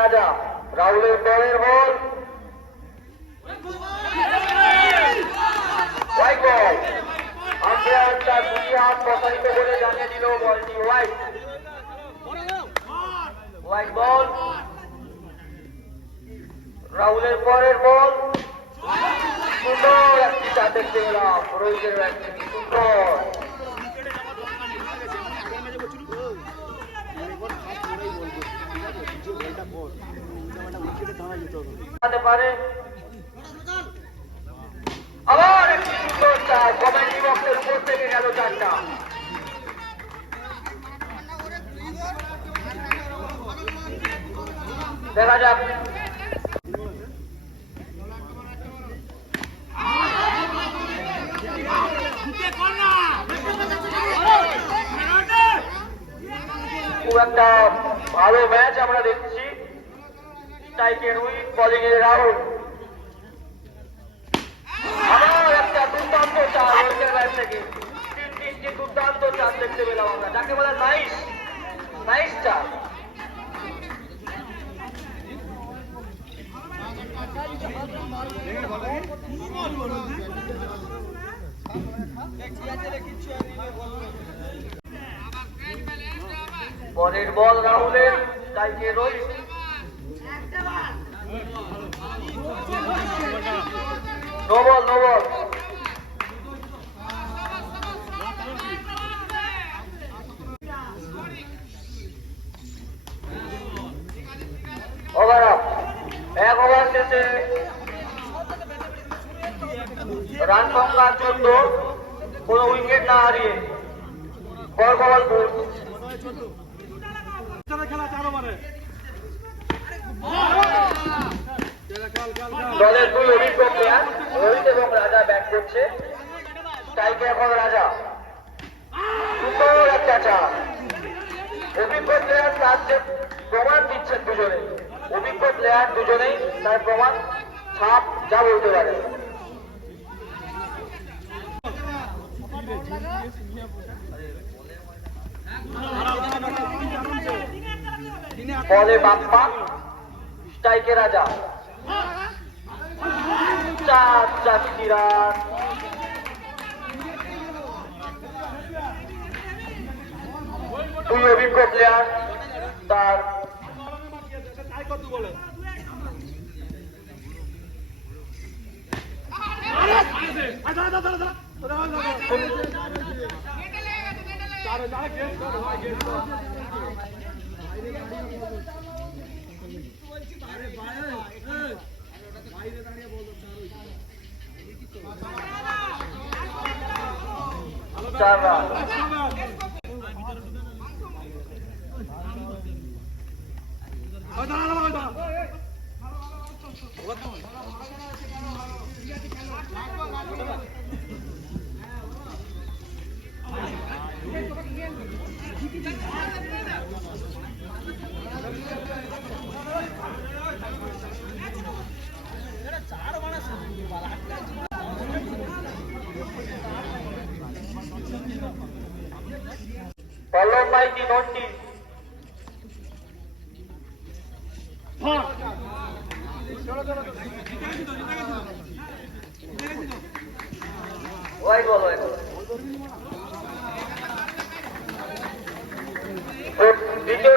রাজা রাহুলের বলের বল হোয়াইট বল। আম্পায়ার তার দুটি হাত প্রসারিত করে জানিয়ে দিল বলটি হোয়াইট। হোয়াইট বল, রাহুলের পরের বল। সুন্দর একটি চার দেখতে পেলাম রোহিতের ব্যাট থেকে, সুন্দর। পারে আবার একটি সুন্দর চার, কমেন্ট্রি বক্সের উপর থেকে গেল চারটা। দেখা যাক খুব একটা ভালো ম্যাচ আমরা দেখছি। স্ট্রাইকের উইক, বোলিং এর রাহুল। আবার একটা দুর্দান্ত চার রোহিতের ব্যাট থেকে, তিনটি দুর্দান্ত চার দেখতে পেলাম আমরা, যাকে বলে নাইস নাইস চার। পরের বল রাহুলের, স্ট্রাইকে Rohit. No ball, no ball. Over up, এক ওভার শেষে রান সংখ্যা 14, কোন উইকেট না হারিয়ে বরকমালপুর। দলের দুই অভিজ্ঞ প্লেয়ার রোহিত এবং রাজা ব্যাট করছে। স্ট্রাইকে এখন রাজা, সুন্দর একটা চার। অভিজ্ঞ প্লেয়ার তার যে প্রমাণ দিচ্ছেন দুজনেই, অভিজ্ঞ প্লেয়ার দুজনেই তার প্রমাণ ছাপ যা বলতে পারে। বলে বাপ্পা, স্ট্রাইকে রাজা। চারটি রান। দুই অভিজ্ঞ প্লেয়ার তার চার রান। পল্লব Maiti নোটটি white ball, white ball. দ্বিতীয়